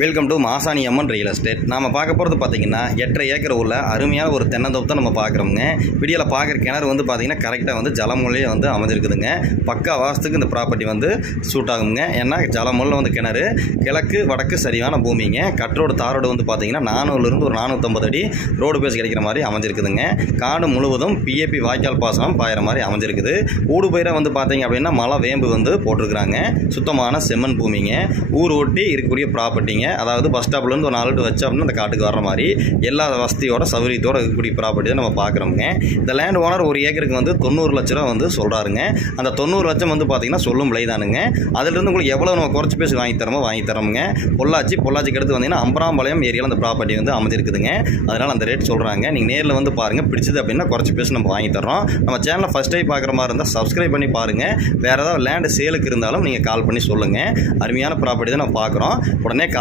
Welcome to Masani Amman real estate. நாம் பார்க்க போகிறது பார்த்திங்கன்னா 8.5 ஏக்கர் உள்ள அருமையான ஒரு தென்னந்தோப்பு தான் நம்ம பார்க்குறோங்க. வீடியோவில் பார்க்குற கிணறு வந்து பார்த்திங்கன்னா கரெக்டாக வந்து ஜலமூலையே வந்து அமைஞ்சிருக்குதுங்க. பக்கா வாசத்துக்கு இந்த ப்ராப்பர்ட்டி வந்து சூட் ஆகுங்க. ஏன்னா ஜலமூலில் வந்து கிணறு கிழக்கு வடக்கு சரியான பூமிங்க. கட்டரோடு தாரோடு வந்து பார்த்திங்கன்னா 400லேருந்து ஒரு 450 அடி ரோடு பேஸ் கிடைக்கிற மாதிரி அமைஞ்சிருக்குதுங்க. காடு முழுவதும் பிஏபி வாய்க்கால் பாசனம் பாயிற மாதிரி அமைஞ்சிருக்குது. ஊடு பயிரை வந்து பார்த்திங்க அப்படின்னா மலை வேம்பு வந்து போட்டிருக்கிறாங்க. சுத்தமான செம்மண் பூமிங்க. ஊர் ஒட்டி இருக்கக்கூடிய ப்ராப்பர்ட்டிங்க. அதாவது பஸ் ஸ்டாப்லேருந்து ஒரு 4 வச்சு அப்படின்னா அந்த காட்டுக்கு வர மாதிரி எல்லா வசதியோட சௌகரியத்தோடு இருக்கக்கூடிய ப்ராப்பர்ட்டி தான் நம்ம பார்க்குறோங்க. இந்த லேண்ட் ஓனர் ஒரு ஏக்கருக்கு வந்து 90 லட்ச ரூபா வந்து சொல்கிறாருங்க. அந்த 90 லட்சம் வந்து பார்த்திங்கன்னா சொல்லும் விலை தானுங்க. அதிலிருந்து உங்களுக்கு எவ்வளோ நம்ம குறைச்சி பேசி வாங்கி தரோங்க. பொள்ளாச்சிக்கு அடுத்து வந்தீங்கன்னா அம்பராம்பாளையம் ஏரியாவில் அந்த ப்ராப்பர்ட்டி வந்து அமைஞ்சிருக்குதுங்க. அதனால் அந்த ரேட் சொல்கிறாங்க. நீங்கள் நேரில் வந்து பாருங்கள். பிடிச்சது அப்படின்னா குறைச்சி பேசி நம்ம வாங்கி தரோம். நம்ம சேனலில் ஃபஸ்ட் டைம் பார்க்குற மாதிரி இருந்தால் சப்ஸ்கிரைப் பண்ணி பாருங்கள். வேறு ஏதாவது லேண்டு சேலுக்கு இருந்தாலும் நீங்கள் கால் பண்ணி சொல்லுங்கள். அருமையான ப்ராப்பர்ட்டி தான் நம்ம பார்க்குறோம். உடனே கால்